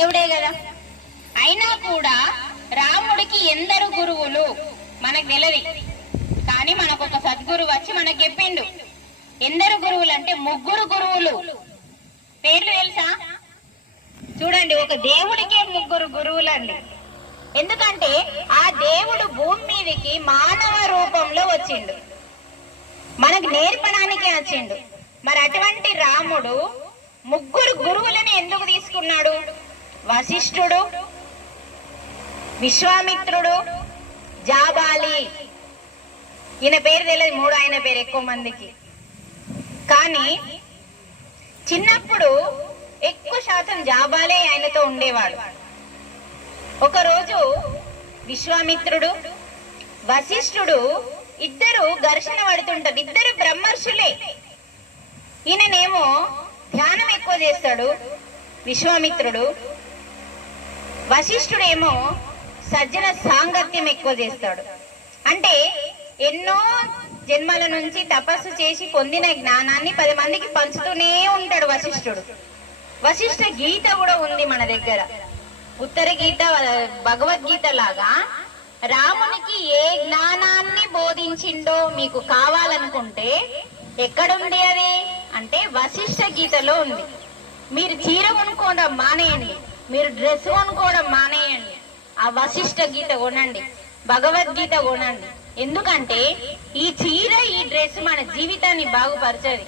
దేవుడే కదా? అయినా కూడా రాముడికి ఎందరు గురువులు మనకు తెలియదు కానీ మనకు ఒక సద్గురువు వచ్చి మనకు చెప్పిండు. ఎందరు గురువులు అంటే ముగ్గురు గురువులు. పేర్లు తెలుసా? చూడండి ఒక దేవుడికే ముగ్గురు గురువులండి. ఎందుకంటే ఆ దేవుడు భూమి మీదకి మానవ రూపంలో వచ్చిండు. మనకు నేర్పడానికే వచ్చిండు. మరి అటువంటి రాముడు ముగ్గురు గురువులని ఎందుకు తీసుకున్నాడు? వశిష్ఠుడు విశ్వామిత్రుడు జాబాలి. ఈయన పేరు తెలియదు మూడు ఆయన పేరు ఎక్కువ మందికి. కానీ చిన్నప్పుడు ఎక్కువ శాతం జాబాలే ఆయనతో ఉండేవాడు. ఒకరోజు విశ్వామిత్రుడు వశిష్ఠుడు ఇద్దరు ఘర్షణ పడుతుంటారు. ఇద్దరు బ్రహ్మర్షులే. ఈయననేమో ధ్యానం ఎక్కువ చేస్తాడు విశ్వామిత్రుడు. వశిష్ఠుడేమో సజ్జన సాంగత్యం ఎక్కువ చేస్తాడు. అంటే ఎన్నో జన్మల నుంచి తపస్సు చేసి పొందిన జ్ఞానాన్ని పది మందికి పంచుతూనే ఉంటాడు వశిష్ఠుడు. వశిష్ఠ గీత కూడా ఉంది మన దగ్గర. ఉత్తర గీత భగవద్గీత లాగా రామునికి ఏ జ్ఞానాన్ని బోధించిండో మీకు కావాలనుకుంటే ఎక్కడుంది అది? అంటే వశిష్ఠ గీతలో ఉంది. మీరు చీర కొనుక్కోవడం మానేయండి. మీరు డ్రెస్ కొనుక్కోవడం మానేయండి. ఆ వశిష్ట గీత కొనండి భగవద్గీత కొనండి. ఎందుకంటే ఈ చీర ఈ డ్రెస్ మన జీవితాన్ని బాగుపరచది.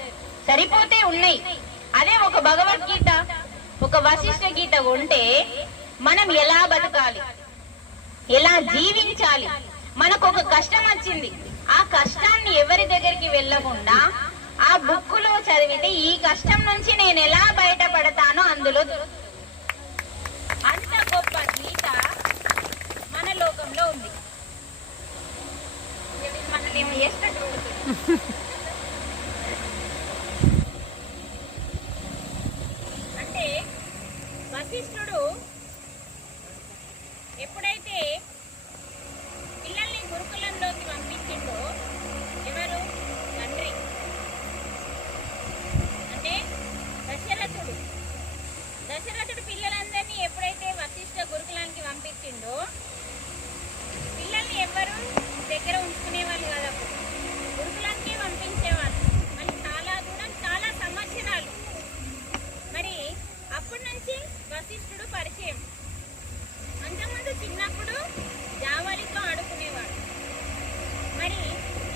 సరిపోతే ఉన్నాయి. అదే ఒక భగవద్గీత ఒక వశిష్ట గీత కొంటే మనం ఎలా బతకాలి? ఎలా జీవించాలి? మనకు ఒక కష్టం వచ్చింది. ఆ కష్టాన్ని ఎవరి దగ్గరికి వెళ్ళకుండా ఆ బుక్లో చదివితే ఈ కష్టం నుంచి నేను ఎలా బయటపడతానో అందులో దొరుకుతుంది. అంత గొప్ప గీత మన లోకంలో ఉంది ఇక వీళ్ళు మనల్ని ఏమో చేసినట్టు కొడుతున్నారు. అంటే శ్రీకృష్ణుడు ఎప్పుడైతే పిల్లల్ని గురుకులంలోకి పంపించిండో ఎవరు? తండ్రి. అంటే దశరథుడు. దశరథుడు పిల్లలందరినీ ఎప్పుడైతే వశిష్ఠ గురుకులానికి పంపించిండో పిల్లల్ని ఎవ్వరు దగ్గర ఉంచుకునే వాళ్ళు కాదు అప్పుడు గురుకులానికి పంపించేవాళ్ళు మళ్ళీ చాలా దూరం చాలా సంవత్సరాలు మరి అప్పటి నుంచి వశిష్ఠుడు పరిచయం. అంతకుముందు చిన్నప్పుడు జావలితో ఆడుకునేవాడు. మరి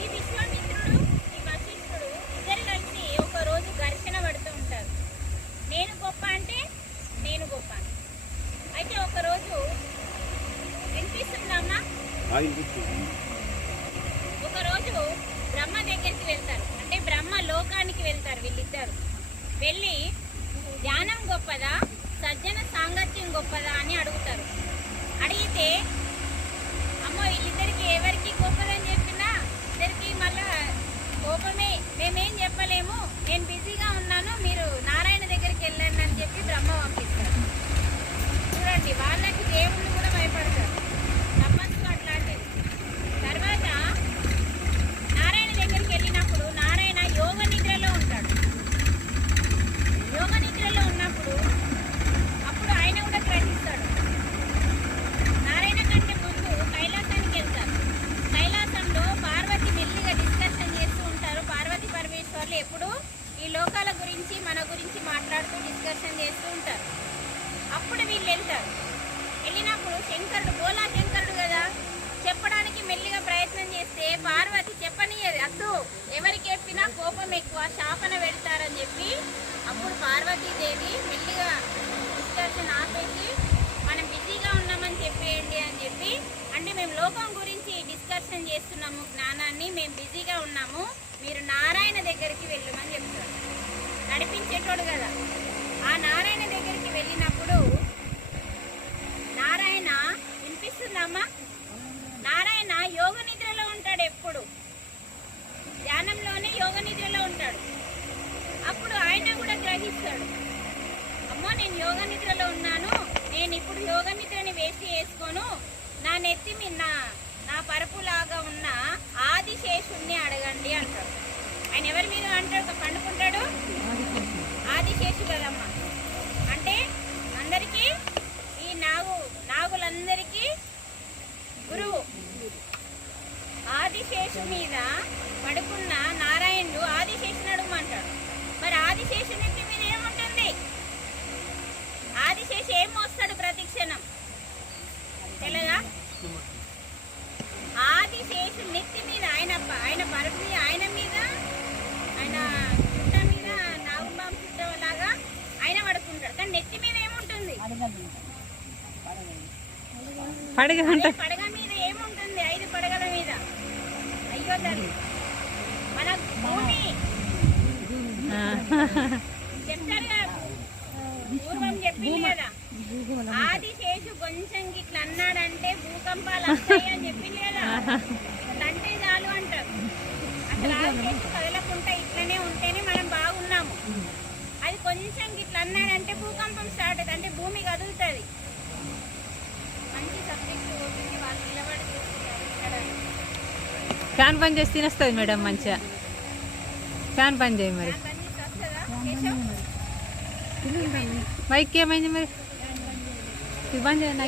ఈ విశ్వామిత్రుడు ఈ వశిష్ఠుడు ఇద్దరు కలిసి ఒక రోజు ఘర్షణ పడుతూ ఉంటారు. నేను గొప్ప అంటే నేను గొప్ప. అయితే ఒక రోజు వినిపిస్తుందమ్మా? ఒక రోజు బ్రహ్మ దగ్గరికి వెళ్తారు. అంటే బ్రహ్మ లోకానికి వెళ్తారు వీళ్ళిద్దరు. వెళ్ళి ధ్యానం గొప్పదా? గొప్పదా అని అడుగుతారు. అడిగితే అమ్మో వీళ్ళిద్దరికి ఎవరికి గొప్పదని చెప్పినా ఇద్దరికి మళ్ళా కోపమే మేమేం చెప్పలేము నేను బిజీగా ఉన్నాను మీరు నారాయణ దగ్గరికి వెళ్ళండి అని చెప్పి బ్రహ్మ పంపిస్తారు చూడండి వాళ్ళకి దేవుళ్ళు కూడా భయపడతారు తపస్సు అట్లాంటిది తర్వాత నారాయణ దగ్గరికి వెళ్ళినప్పుడు నారాయణ యోగ నిద్రలో ఉంటాడు యోగ నిద్రలో ఉన్నప్పుడు అప్పుడు ఆయన కూడా గ్రహిస్తాడు నారాయణ కంటే ముందు కైలాసానికి వెళ్తారు కైలాసంలో పార్వతి మెల్లిగా డిస్కషన్ చేస్తూ ఉంటారు పార్వతి పరమేశ్వర్లు ఎప్పుడు ఈ లోకాల గురించి మన గురించి మాట్లాడుతూ డిస్కషన్ చేస్తూ ఉంటారు. అప్పుడు వీళ్ళు వెళ్తారు. వెళ్ళినప్పుడు శంకరుడు బోలా శంకరుడు కదా చెప్పడానికి మెల్లిగా ప్రయత్నం చేస్తే పార్వతి చెప్పనియదు అద్దు ఎవరికి చెప్పినా కోపం ఎక్కువ శాపన పెడతారని చెప్పి అప్పుడు పార్వతీదేవి మెల్లిగా డిస్కషన్ ఆపేసి మనం బిజీగా ఉన్నామని చెప్పేయండి అని చెప్పి అంటే మేము లోకం గురించి డిస్కషన్ చేస్తున్నాము జ్ఞానాన్ని మేము బిజీగా ఉన్నాము మీరు నారాయణ దగ్గరికి వెళ్ళమని చెప్తారు. నడిపించేటోడు కదా. ఆ నారాయణ దగ్గరికి వెళ్ళినప్పుడు నారాయణ వినిపిస్తుందమ్మా? నారాయణ యోగ నిద్రలో ఉంటాడు ఎప్పుడు? ధ్యానంలోనే యోగ నిద్రలో ఉంటాడు. అప్పుడు ఆయన కూడా గ్రహిస్తాడు. అమ్మో నేను యోగ నిద్రలో ఉన్నాను. నేను ఇప్పుడు యోగ నిద్రని వేసి వేసుకోను నా నెత్తి మీద నా నా పరుపులాగా ఉన్న ఆదిశేషుణ్ణి అంటారు. ఆయన ఎవరి మీద అంటాడు పండుకుంటాడు ఆదిశేషు కదమ్మా అంటే అందరికీ ఈ నాగు నాగులందరికీ గురువు ఆదిశేషు మీద పడుకున్న నారాయణుడు ఆదిశేషుని అడుగుమంటాడు మరి ఆదిశేషు నెత్తి మీద ఏముంటుంది ఆదిశేషు ఏం మోస్తాడు ప్రతి క్షణం తెలగా ఆదిశేషు నెత్తి మీద ఆయన ఆయన పరుపు మీద ఆయన మీద ఆయన చుట్ట మీద నాగుబాం చుట్ట లాగా ఆయన పడుకుంటాడు కానీ నెత్తి మీద ఏముంటుంది పడగ పడగ మీద ఏముంటుంది? ఐదు పడగల మీద. అయ్యో తల్లి. మన భూమి. చెప్తారు కదా. పూర్వం చెప్పింది కదా. ఆదిశేషు కొంచెం ఇట్లా అన్నాడంటే భూకంపాలు వస్తాయి అని చెప్పింది కదా. అంటే చాలు అంటారు. అసలు ఆదిశేషు కదలకుండా ఇట్లనే ఉంటేనే మనం బాగున్నాము. అది కొంచెం ఇట్లా అన్నాడంటే భూకంపం స్టార్ట్ అవుతుంది. అంటే భూమి కదులుతుంది. ఫ్యాన్ పని చేసి తినేస్తుంది మేడం మంచిగా ఫ్యాన్ పని చేయి మరి పని మైక్ ఏమైంది మరి ఇది పని చేయండి